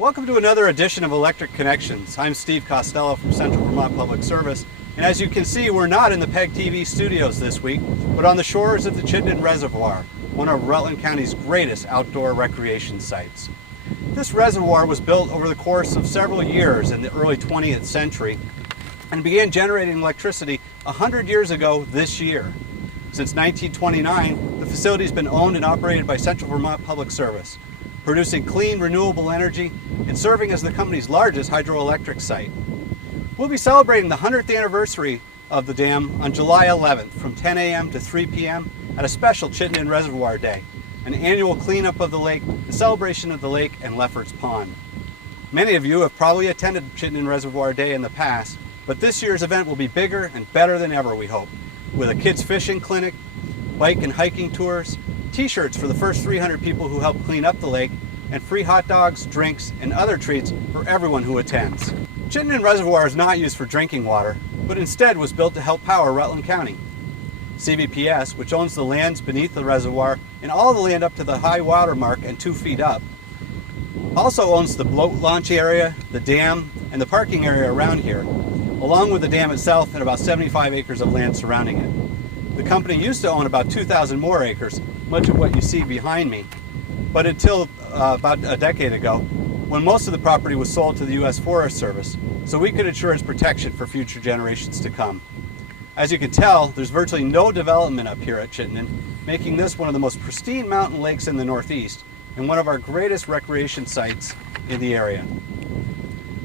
Welcome to another edition of Electric Connections. I'm Steve Costello from Central Vermont Public Service, and as you can see, we're not in the PEGTV studios this week, but on the shores of the Chittenden Reservoir, one of Rutland County's greatest outdoor recreation sites. This reservoir was built over the course of several years in the early 20th century and began generating electricity 100 years ago this year. Since 1929, the facility has been owned and operated by Central Vermont Public Service, producing clean, renewable energy and serving as the company's largest hydroelectric site. We'll be celebrating the 100th anniversary of the dam on July 11th from 10 a.m. to 3 p.m. at a special Chittenden Reservoir Day, an annual cleanup of the lake and celebration of the lake and Lefferts Pond. Many of you have probably attended Chittenden Reservoir Day in the past, but this year's event will be bigger and better than ever, we hope, with a kids fishing clinic, bike and hiking tours, t-shirts for the first 300 people who help clean up the lake, and free hot dogs, drinks, and other treats for everyone who attends. Chittenden Reservoir is not used for drinking water, but instead was built to help power Rutland County. CVPS, which owns the lands beneath the reservoir and all the land up to the high water mark and 2 feet up, also owns the boat launch area, the dam, and the parking area around here, along with the dam itself and about 75 acres of land surrounding it. The company used to own about 2,000 more acres, much of what you see behind me, but until about a decade ago, when most of the property was sold to the U.S. Forest Service, so we could ensure its protection for future generations to come. As you can tell, there's virtually no development up here at Chittenden, making this one of the most pristine mountain lakes in the Northeast and one of our greatest recreation sites in the area.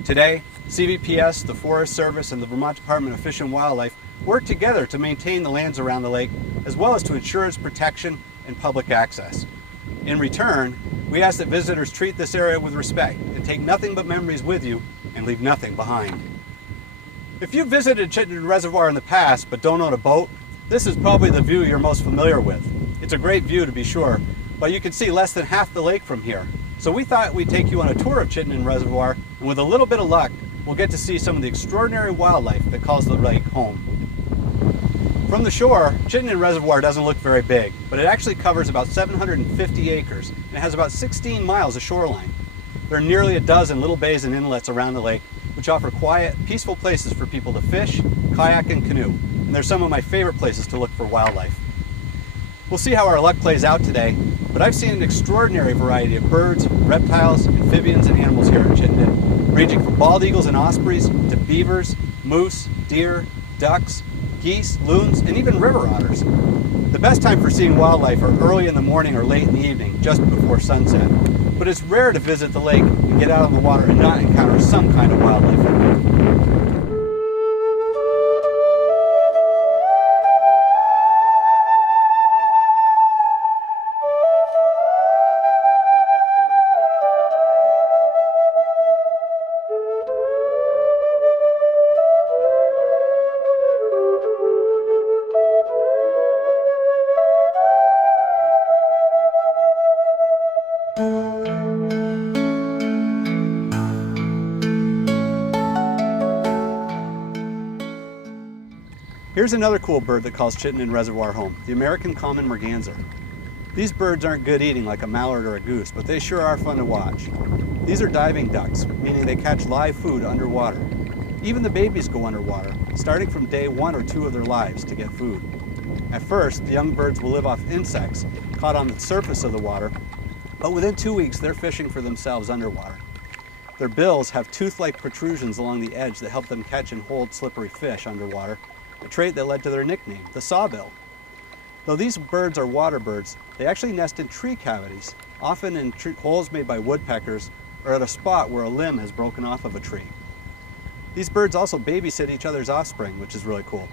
Today, CVPS, the Forest Service, and the Vermont Department of Fish and Wildlife work together to maintain the lands around the lake, as well as to ensure its protection and public access. In return, we ask that visitors treat this area with respect and take nothing but memories with you and leave nothing behind. If you've visited Chittenden Reservoir in the past but don't own a boat, this is probably the view you're most familiar with. It's a great view to be sure, but you can see less than half the lake from here. So we thought we'd take you on a tour of Chittenden Reservoir, and with a little bit of luck, we'll get to see some of the extraordinary wildlife that calls the lake home. From the shore, Chittenden Reservoir doesn't look very big, but it actually covers about 750 acres and it has about 16 miles of shoreline. There are nearly a dozen little bays and inlets around the lake, which offer quiet, peaceful places for people to fish, kayak, and canoe, and they're some of my favorite places to look for wildlife. We'll see how our luck plays out today, but I've seen an extraordinary variety of birds, reptiles, amphibians, and animals here at Chittenden, ranging from bald eagles and ospreys to beavers, moose, deer, ducks, geese, loons, and even river otters. The best time for seeing wildlife are early in the morning or late in the evening, just before sunset. But it's rare to visit the lake and get out on the water and not encounter some kind of wildlife. Here's another cool bird that calls Chittenden Reservoir home, the American common merganser. These birds aren't good eating like a mallard or a goose, but they sure are fun to watch. These are diving ducks, meaning they catch live food underwater. Even the babies go underwater, starting from day 1 or 2 of their lives to get food. At first, the young birds will live off insects caught on the surface of the water, but within 2 weeks they're fishing for themselves underwater. Their bills have tooth-like protrusions along the edge that help them catch and hold slippery fish underwater, a trait that led to their nickname, the sawbill. Though these birds are water birds, they actually nest in tree cavities, often in holes made by woodpeckers or at a spot where a limb has broken off of a tree. These birds also babysit each other's offspring, which is really cool.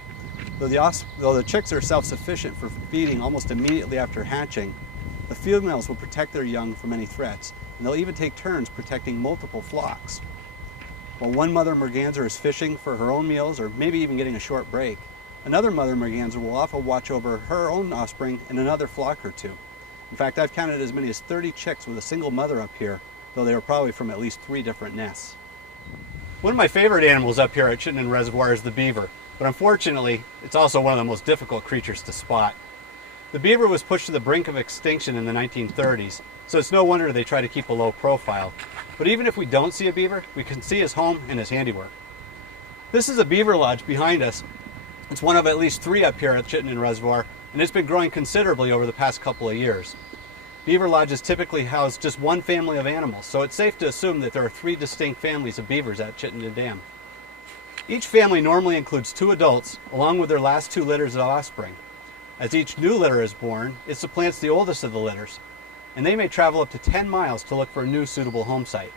Though the chicks are self-sufficient for feeding almost immediately after hatching, the females will protect their young from any threats, and they'll even take turns protecting multiple flocks. While one mother merganser is fishing for her own meals or maybe even getting a short break, another mother merganser will often watch over her own offspring and another flock or two. In fact, I've counted as many as 30 chicks with a single mother up here, though they were probably from at least 3 different nests. One of my favorite animals up here at Chittenden Reservoir is the beaver, but unfortunately, it's also one of the most difficult creatures to spot. The beaver was pushed to the brink of extinction in the 1930s, so it's no wonder they try to keep a low profile. But even if we don't see a beaver, we can see his home and his handiwork. This is a beaver lodge behind us. It's one of at least 3 up here at Chittenden Reservoir, and it's been growing considerably over the past couple of years. Beaver lodges typically house just one family of animals, so it's safe to assume that there are 3 distinct families of beavers at Chittenden Dam. Each family normally includes 2 adults, along with their last 2 litters of offspring. As each new litter is born, it supplants the oldest of the litters, and they may travel up to 10 miles to look for a new suitable home site.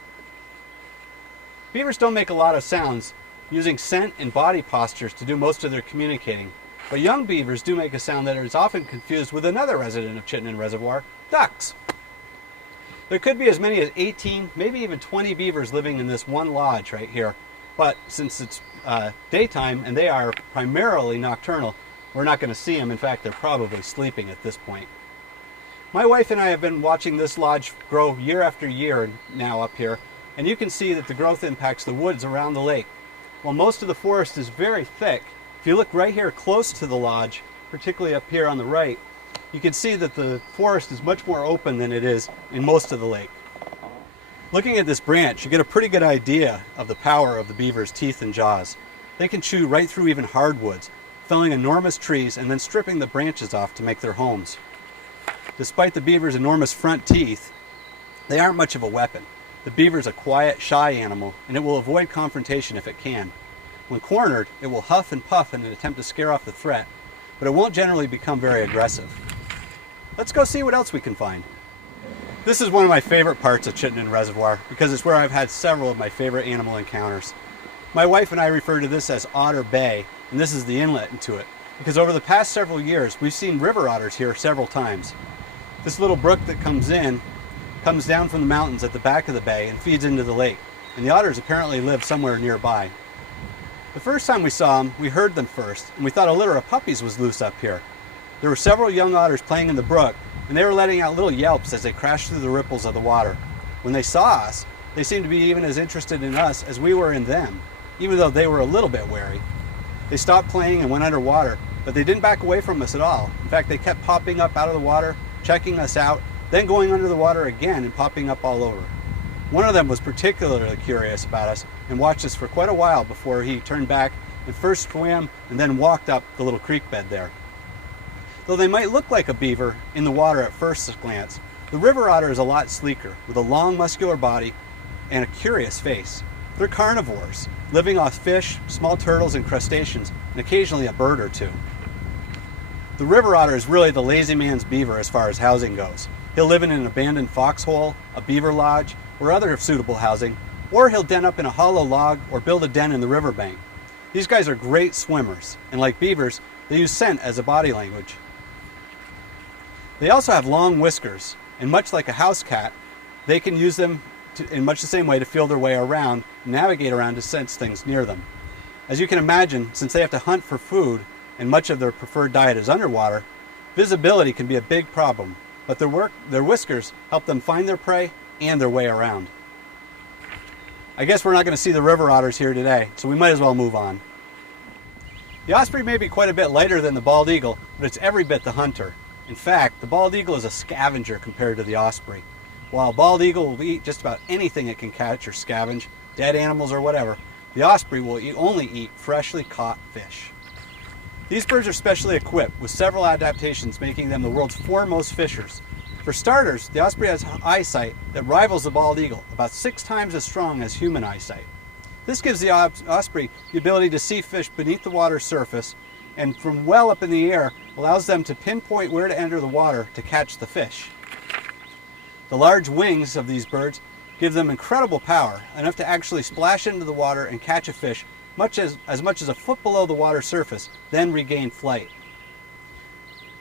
Beavers don't make a lot of sounds, using scent and body postures to do most of their communicating, but young beavers do make a sound that is often confused with another resident of Chittenden Reservoir, ducks. There could be as many as 18, maybe even 20 beavers living in this one lodge right here, but since it's daytime and they are primarily nocturnal, we're not going to see them. In fact, they're probably sleeping at this point. My wife and I have been watching this lodge grow year after year now up here, and you can see that the growth impacts the woods around the lake. While most of the forest is very thick, if you look right here close to the lodge, particularly up here on the right, you can see that the forest is much more open than it is in most of the lake. Looking at this branch, you get a pretty good idea of the power of the beaver's teeth and jaws. They can chew right through even hardwoods, felling enormous trees and then stripping the branches off to make their homes. Despite the beaver's enormous front teeth, they aren't much of a weapon. The beaver is a quiet, shy animal, and it will avoid confrontation if it can. When cornered, it will huff and puff in an attempt to scare off the threat, but it won't generally become very aggressive. Let's go see what else we can find. This is one of my favorite parts of Chittenden Reservoir because it's where I've had several of my favorite animal encounters. My wife and I refer to this as Otter Bay, and this is the inlet into it, because over the past several years, we've seen river otters here several times. This little brook that comes down from the mountains at the back of the bay and feeds into the lake, and the otters apparently live somewhere nearby. The first time we saw them, we heard them first, and we thought a litter of puppies was loose up here. There were several young otters playing in the brook, and they were letting out little yelps as they crashed through the ripples of the water. When they saw us, they seemed to be even as interested in us as we were in them, even though they were a little bit wary. They stopped playing and went underwater, but they didn't back away from us at all. In fact, they kept popping up out of the water, checking us out, then going under the water again and popping up all over. One of them was particularly curious about us and watched us for quite a while before he turned back and first swam and then walked up the little creek bed there. Though they might look like a beaver in the water at first glance, the river otter is a lot sleeker, with a long muscular body and a curious face. They're carnivores, living off fish, small turtles and crustaceans, and occasionally a bird or two. The river otter is really the lazy man's beaver as far as housing goes. He'll live in an abandoned foxhole, a beaver lodge, or other suitable housing, or he'll den up in a hollow log or build a den in the riverbank. These guys are great swimmers, and like beavers, they use scent as a body language. They also have long whiskers, and much like a house cat, they can use them in much the same way to feel their way around, navigate around to sense things near them. As you can imagine, since they have to hunt for food, and much of their preferred diet is underwater, visibility can be a big problem, but their whiskers help them find their prey and their way around. I guess we're not going to see the river otters here today, so we might as well move on. The osprey may be quite a bit lighter than the bald eagle, but it's every bit the hunter. In fact, the bald eagle is a scavenger compared to the osprey. While a bald eagle will eat just about anything it can catch or scavenge, dead animals or whatever, the osprey will only eat freshly caught fish. These birds are specially equipped with several adaptations making them the world's foremost fishers. For starters, the osprey has eyesight that rivals the bald eagle, about 6 times as strong as human eyesight. This gives the osprey the ability to see fish beneath the water's surface, and from well up in the air allows them to pinpoint where to enter the water to catch the fish. The large wings of these birds give them incredible power, enough to actually splash into the water and catch a fish as much as a foot below the water surface, then regain flight.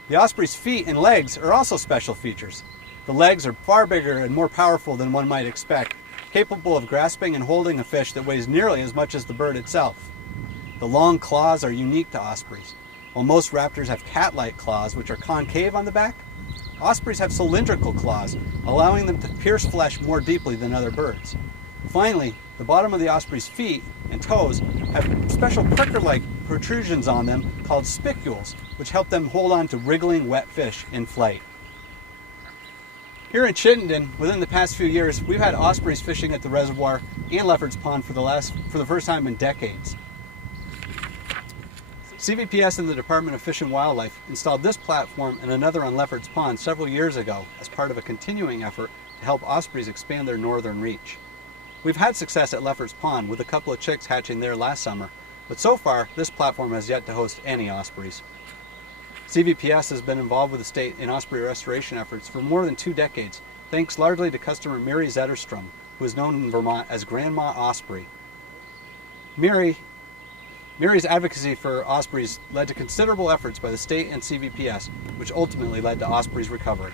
The osprey's feet and legs are also special features. The legs are far bigger and more powerful than one might expect, capable of grasping and holding a fish that weighs nearly as much as the bird itself. The long claws are unique to ospreys. While most raptors have cat-like claws, which are concave on the back, ospreys have cylindrical claws, allowing them to pierce flesh more deeply than other birds. Finally, the bottom of the osprey's feet and toes have special pricker-like protrusions on them called spicules, which help them hold on to wriggling wet fish in flight. Here in Chittenden, within the past few years, we've had ospreys fishing at the reservoir and Lefferts Pond for the first time in decades. CVPS and the Department of Fish and Wildlife installed this platform and another on Lefferts Pond several years ago as part of a continuing effort to help ospreys expand their northern reach. We've had success at Lefferts Pond with a couple of chicks hatching there last summer, but so far this platform has yet to host any ospreys. CVPS has been involved with the state in osprey restoration efforts for more than 2 decades, thanks largely to customer Mary Zetterstrom, who is known in Vermont as Grandma Osprey. Mary's advocacy for ospreys led to considerable efforts by the state and CVPS, which ultimately led to ospreys' recovery.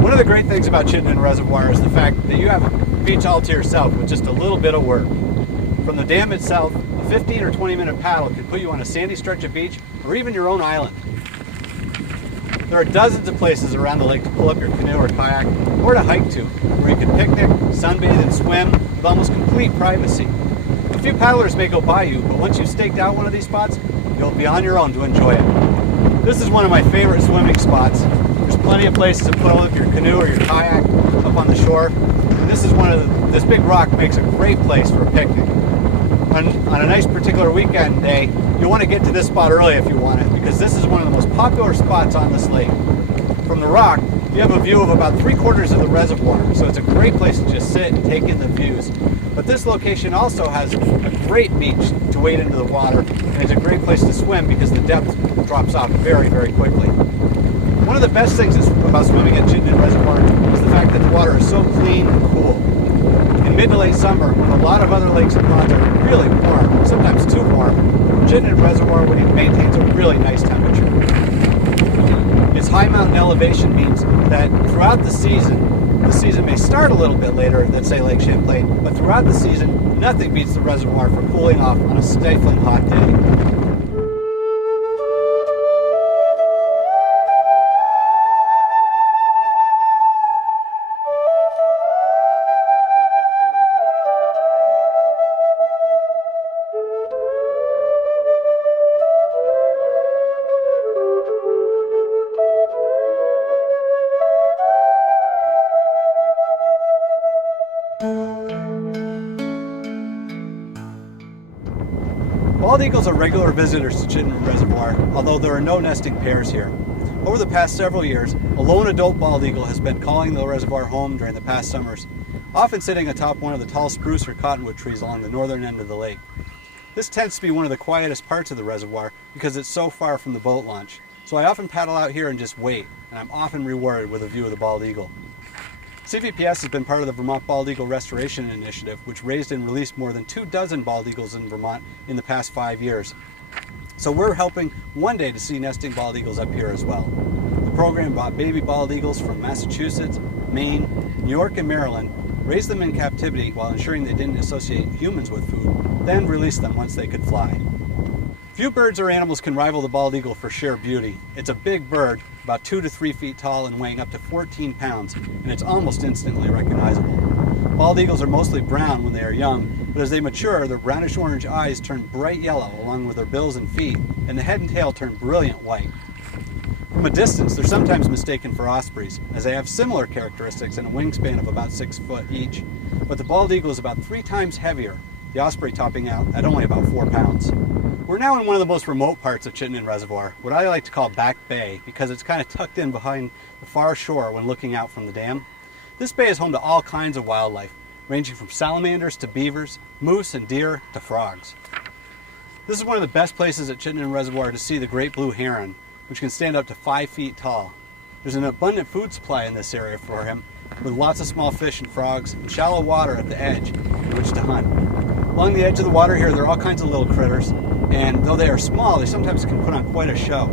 One of the great things about Chittenden Reservoir is the fact that you have a beach all to yourself with just a little bit of work. From the dam itself, a 15 or 20 minute paddle can put you on a sandy stretch of beach or even your own island. There are dozens of places around the lake to pull up your canoe or kayak or to hike to, where you can picnic, sunbathe, and swim with almost complete privacy. A few paddlers may go by you, but once you've staked out one of these spots, you'll be on your own to enjoy it. This is one of my favorite swimming spots. There's plenty of places to pull up your canoe or your kayak up on the shore. And this big rock makes a great place for a picnic. On a nice particular weekend day, you'll want to get to this spot early if you want it, because this is one of the most popular spots on this lake. From the rock, you have a view of about 3/4 of the reservoir, so it's a great place to just sit and take in the views. But this location also has a great beach to wade into the water, and it's a great place to swim because the depth drops off very, very quickly. One of the best things about swimming at Chittenden Reservoir is the fact that the water is so clean and cool. In mid to late summer, when a lot of other lakes and ponds are really warm, sometimes too warm, Chittenden Reservoir maintains a really nice temperature. Its high mountain elevation means that throughout the season may start a little bit later than, say, Lake Champlain, but throughout the season, nothing beats the reservoir for cooling off on a stifling hot day. Bald eagles are regular visitors to Chittenden Reservoir, although there are no nesting pairs here. Over the past several years, a lone adult bald eagle has been calling the reservoir home during the past summers, often sitting atop one of the tall spruce or cottonwood trees along the northern end of the lake. This tends to be one of the quietest parts of the reservoir because it's so far from the boat launch, so I often paddle out here and just wait, and I'm often rewarded with a view of the bald eagle. CVPS has been part of the Vermont Bald Eagle Restoration Initiative, which raised and released more than 24 bald eagles in Vermont in the past 5 years. So we're hoping one day to see nesting bald eagles up here as well. The program brought baby bald eagles from Massachusetts, Maine, New York, and Maryland, raised them in captivity while ensuring they didn't associate humans with food, then released them once they could fly. Few birds or animals can rival the bald eagle for sheer beauty. It's a big bird, about 2 to 3 feet tall and weighing up to 14 pounds, and it's almost instantly recognizable. Bald eagles are mostly brown when they are young, but as they mature, their brownish-orange eyes turn bright yellow along with their bills and feet, and the head and tail turn brilliant white. From a distance, they're sometimes mistaken for ospreys, as they have similar characteristics and a wingspan of about 6 foot each, but the bald eagle is about 3 times heavier, the osprey topping out at only about 4 pounds. We're now in one of the most remote parts of Chittenden Reservoir, what I like to call Back Bay, because it's kind of tucked in behind the far shore when looking out from the dam. This bay is home to all kinds of wildlife, ranging from salamanders to beavers, moose and deer to frogs. This is one of the best places at Chittenden Reservoir to see the great blue heron, which can stand up to 5 feet tall. There's an abundant food supply in this area for him, with lots of small fish and frogs and shallow water at the edge in which to hunt. Along the edge of the water here, there are all kinds of little critters, and though they are small, they sometimes can put on quite a show.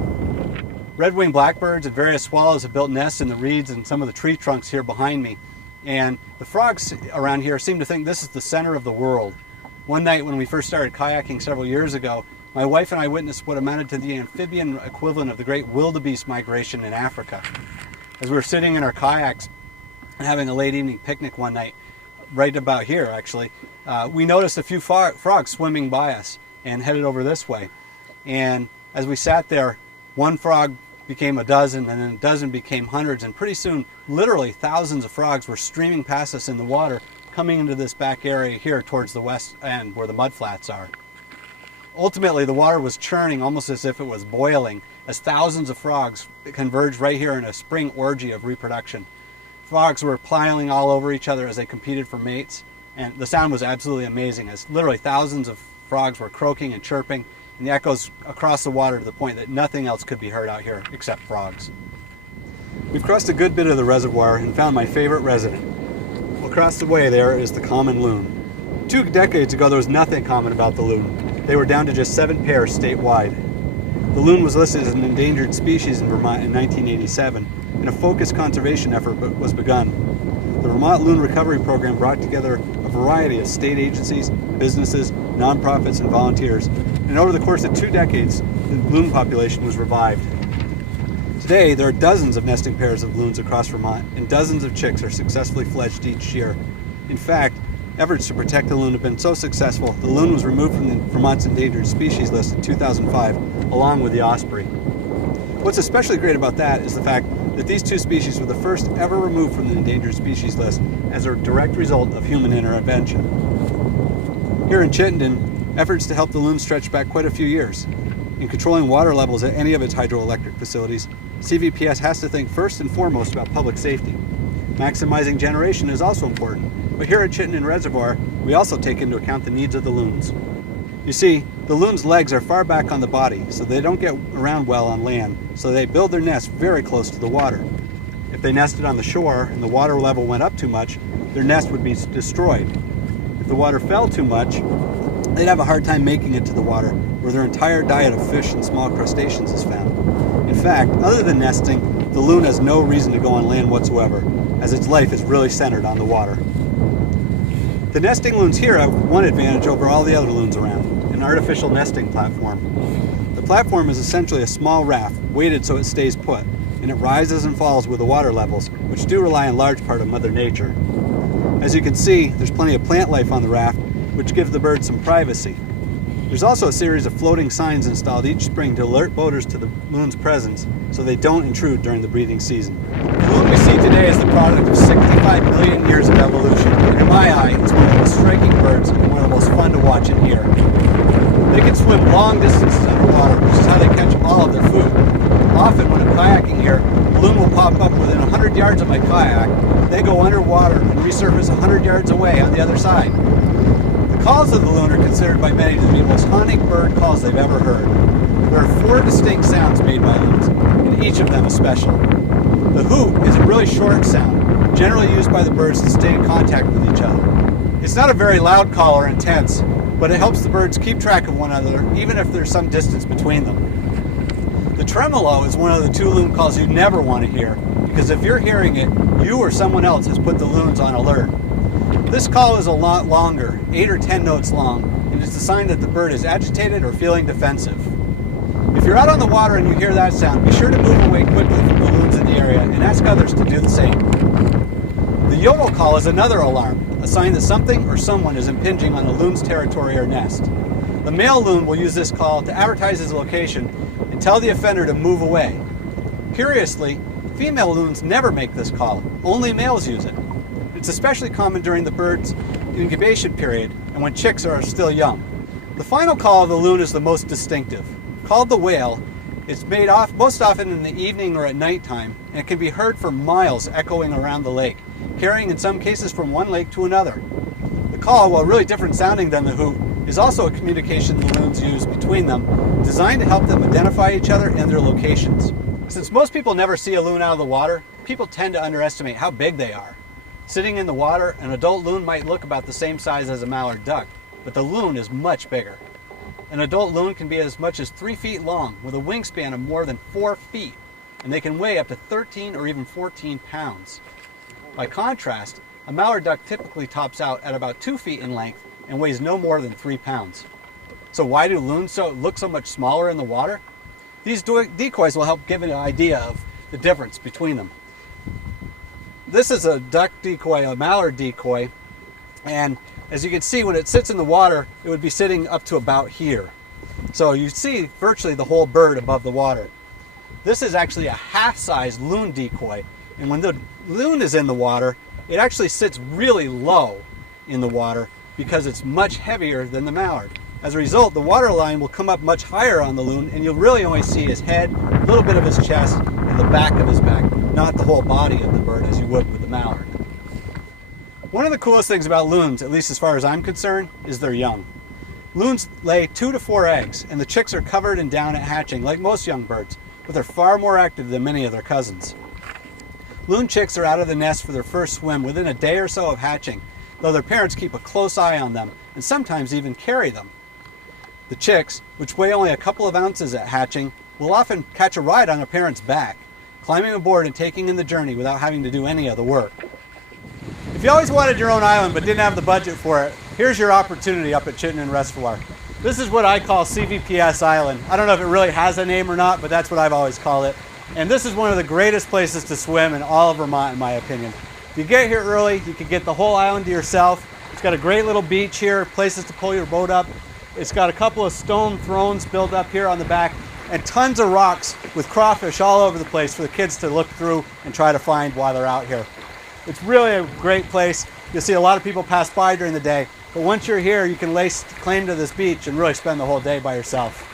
Red-winged blackbirds and various swallows have built nests in the reeds and some of the tree trunks here behind me, and the frogs around here seem to think this is the center of the world. One night when we first started kayaking several years ago, my wife and I witnessed what amounted to the amphibian equivalent of the great wildebeest migration in Africa. As we were sitting in our kayaks and having a late evening picnic one night, right about here actually, we noticed a few frogs swimming by us and headed over this way. And as we sat there, one frog became a dozen, and then a dozen became hundreds, and pretty soon, literally thousands of frogs were streaming past us in the water, coming into this back area here towards the west end where the mudflats are. Ultimately, the water was churning almost as if it was boiling, as thousands of frogs converged right here in a spring orgy of reproduction. Frogs were piling all over each other as they competed for mates, and the sound was absolutely amazing, as literally thousands of frogs were croaking and chirping, and the echoes across the water to the point that nothing else could be heard out here except frogs. We've crossed a good bit of the reservoir and found my favorite resident. Across the way there is the common loon. 2 decades ago there was nothing common about the loon. They were down to just 7 pairs statewide. The loon was listed as an endangered species in Vermont in 1987, and a focused conservation effort was begun. The Vermont Loon Recovery Program brought together a variety of state agencies, businesses, nonprofits, and volunteers, and over the course of 2 decades, the loon population was revived. Today, there are dozens of nesting pairs of loons across Vermont, and dozens of chicks are successfully fledged each year. In fact, efforts to protect the loon have been so successful, the loon was removed from the Vermont's endangered species list in 2005, along with the osprey. What's especially great about that is the fact that these 2 species were the first ever removed from the endangered species list as a direct result of human intervention. Here in Chittenden, efforts to help the loon stretch back quite a few years. In controlling water levels at any of its hydroelectric facilities, CVPS has to think first and foremost about public safety. Maximizing generation is also important, but here at Chittenden Reservoir, we also take into account the needs of the loons. You see, the loon's legs are far back on the body, so they don't get around well on land, so they build their nest very close to the water. If they nested on the shore and the water level went up too much, their nest would be destroyed. If the water fell too much, they'd have a hard time making it to the water, where their entire diet of fish and small crustaceans is found. In fact, other than nesting, the loon has no reason to go on land whatsoever, as its life is really centered on the water. The nesting loons here have one advantage over all the other loons around: an artificial nesting platform. The platform is essentially a small raft, weighted so it stays put, and it rises and falls with the water levels, which do rely in large part on Mother Nature. As you can see, there's plenty of plant life on the raft, which gives the birds some privacy. There's also a series of floating signs installed each spring to alert boaters to the loon's presence so they don't intrude during the breeding season. The loon we see today is the product of 65 million years of evolution, and in my eye, it's one of the most striking birds and one of the most fun to watch and hear. They can swim long distances underwater, which is how they catch all of their food. Often when I'm kayaking here, the loon will pop up within 100 yards of my kayak, they go underwater and resurface 100 yards away on the other side. The calls of the loon are considered by many to be the most haunting bird calls they've ever heard. There are 4 distinct sounds made by loons, and each of them is special. The hoot is a really short sound, generally used by the birds to stay in contact with each other. It's not a very loud call or intense, but it helps the birds keep track of one another, even if there's some distance between them. The tremolo is one of the 2 loon calls you never want to hear, because if you're hearing it, you or someone else has put the loons on alert. This call is a lot longer, 8 or 10 notes long, and it's a sign that the bird is agitated or feeling defensive. If you're out on the water and you hear that sound, be sure to move away quickly from the loons in the area and ask others to do the same. The yodel call is another alarm, a sign that something or someone is impinging on the loon's territory or nest. The male loon will use this call to advertise his location and tell the offender to move away. Curiously, female loons never make this call, only males use it. It's especially common during the bird's incubation period and when chicks are still young. The final call of the loon is the most distinctive. Called the wail, it's made most often in the evening or at nighttime, and it can be heard for miles echoing around the lake, carrying in some cases from one lake to another. The call, while really different sounding than the hoot, is also a communication the loons use between them, designed to help them identify each other and their locations. Since most people never see a loon out of the water, people tend to underestimate how big they are. Sitting in the water, an adult loon might look about the same size as a mallard duck, but the loon is much bigger. An adult loon can be as much as 3 feet long, with a wingspan of more than 4 feet, and they can weigh up to 13 or even 14 pounds. By contrast, a mallard duck typically tops out at about 2 feet in length and weighs no more than 3 pounds. So why do loons look so much smaller in the water? These decoys will help give an idea of the difference between them. This is a duck decoy, a mallard decoy, and as you can see, when it sits in the water, it would be sitting up to about here. So you see virtually the whole bird above the water. This is actually a half-size loon decoy, and when the loon is in the water, it actually sits really low in the water because it's much heavier than the mallard. As a result, the water line will come up much higher on the loon, and you'll really only see his head, a little bit of his chest, and the back of his back, not the whole body of the bird as you would with the mallard. One of the coolest things about loons, at least as far as I'm concerned, is they're young. Loons lay 2 to 4 eggs, and the chicks are covered and down at hatching like most young birds, but they're far more active than many of their cousins. Loon chicks are out of the nest for their first swim within a day or so of hatching, though their parents keep a close eye on them and sometimes even carry them. The chicks, which weigh only a couple of ounces at hatching, will often catch a ride on their parents' back, climbing aboard and taking in the journey without having to do any of the work. If you always wanted your own island but didn't have the budget for it, here's your opportunity up at Chittenden Reservoir. This is what I call CVPS Island. I don't know if it really has a name or not, but that's what I've always called it. And this is one of the greatest places to swim in all of Vermont, in my opinion. If you get here early, you can get the whole island to yourself. It's got a great little beach here, places to pull your boat up. It's got a couple of stone thrones built up here on the back, and tons of rocks with crawfish all over the place for the kids to look through and try to find while they're out here. It's really a great place. You'll see a lot of people pass by during the day, but once you're here, you can lay claim to this beach and really spend the whole day by yourself.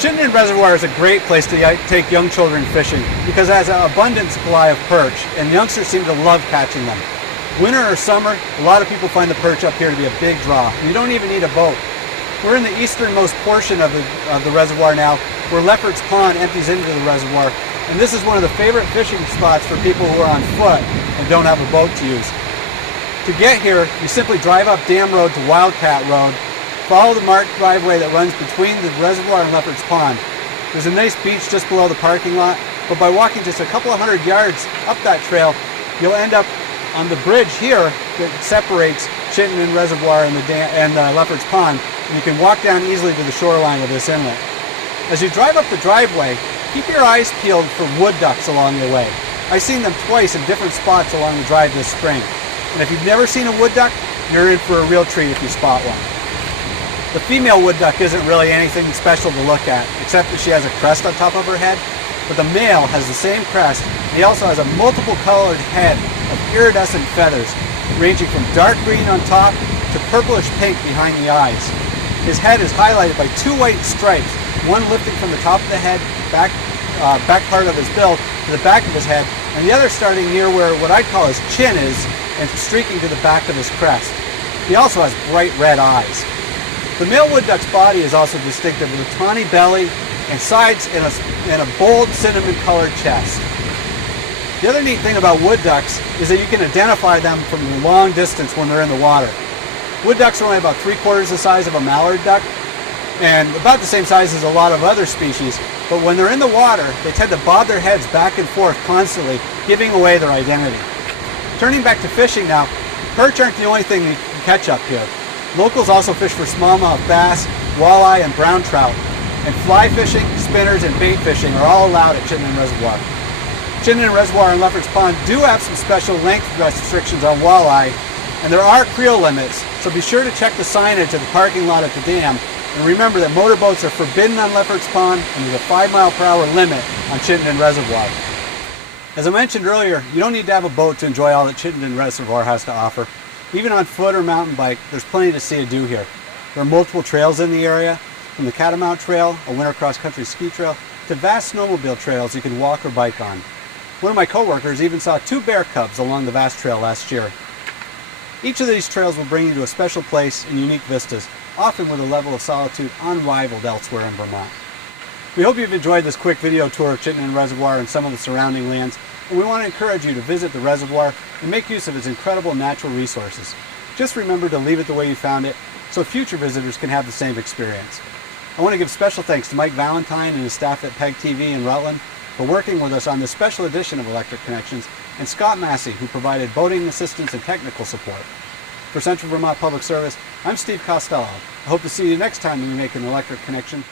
Chittenden Reservoir is a great place to take young children fishing because it has an abundant supply of perch, and youngsters seem to love catching them. Winter or summer, a lot of people find the perch up here to be a big draw. You don't even need a boat. We're in the easternmost portion of the reservoir now, where Leopard's Pond empties into the reservoir, and this is one of the favorite fishing spots for people who are on foot and don't have a boat to use. To get here, you simply drive up Dam Road to Wildcat Road, follow the marked driveway that runs between the reservoir and Leopard's Pond. There's a nice beach just below the parking lot, but by walking just a couple of hundred yards up that trail, you'll end up on the bridge here that separates Chittenden Reservoir and Leopard's Pond, and you can walk down easily to the shoreline of this inlet. As you drive up the driveway, keep your eyes peeled for wood ducks along your way. I've seen them twice in different spots along the drive this spring. And if you've never seen a wood duck, you're in for a real treat if you spot one. The female wood duck isn't really anything special to look at, except that she has a crest on top of her head, but the male has the same crest, and he also has a multiple colored head of iridescent feathers, ranging from dark green on top to purplish pink behind the eyes. His head is highlighted by 2 white stripes, one lifting from the top of the head, back part of his bill, to the back of his head, and the other starting near where what I'd call his chin is, and streaking to the back of his crest. He also has bright red eyes. The male wood duck's body is also distinctive with a tawny belly and sides and a bold cinnamon-colored chest. The other neat thing about wood ducks is that you can identify them from a long distance when they're in the water. Wood ducks are only about 3/4 the size of a mallard duck and about the same size as a lot of other species, but when they're in the water, they tend to bob their heads back and forth constantly, giving away their identity. Turning back to fishing now, perch aren't the only thing you can catch up here. Locals also fish for smallmouth bass, walleye, and brown trout. And fly fishing, spinners, and bait fishing are all allowed at Chittenden Reservoir. Chittenden Reservoir and Leopard's Pond do have some special length restrictions on walleye, and there are creel limits, so be sure to check the signage at the parking lot at the dam. And remember that motorboats are forbidden on Leopard's Pond, and there's a 5-mile-per-hour limit on Chittenden Reservoir. As I mentioned earlier, you don't need to have a boat to enjoy all that Chittenden Reservoir has to offer. Even on foot or mountain bike, there's plenty to see and do here. There are multiple trails in the area, from the Catamount Trail, a winter cross-country ski trail, to vast snowmobile trails you can walk or bike on. One of my coworkers even saw 2 bear cubs along the vast trail last year. Each of these trails will bring you to a special place and unique vistas, often with a level of solitude unrivaled elsewhere in Vermont. We hope you've enjoyed this quick video tour of Chittenden Reservoir and some of the surrounding lands, and we want to encourage you to visit the reservoir and make use of its incredible natural resources. Just remember to leave it the way you found it, so future visitors can have the same experience. I want to give special thanks to Mike Valentine and his staff at PEGTV in Rutland for working with us on this special edition of Electric Connections, and Scott Massey, who provided boating assistance and technical support. For Central Vermont Public Service, I'm Steve Costello. I hope to see you next time when we make an Electric Connection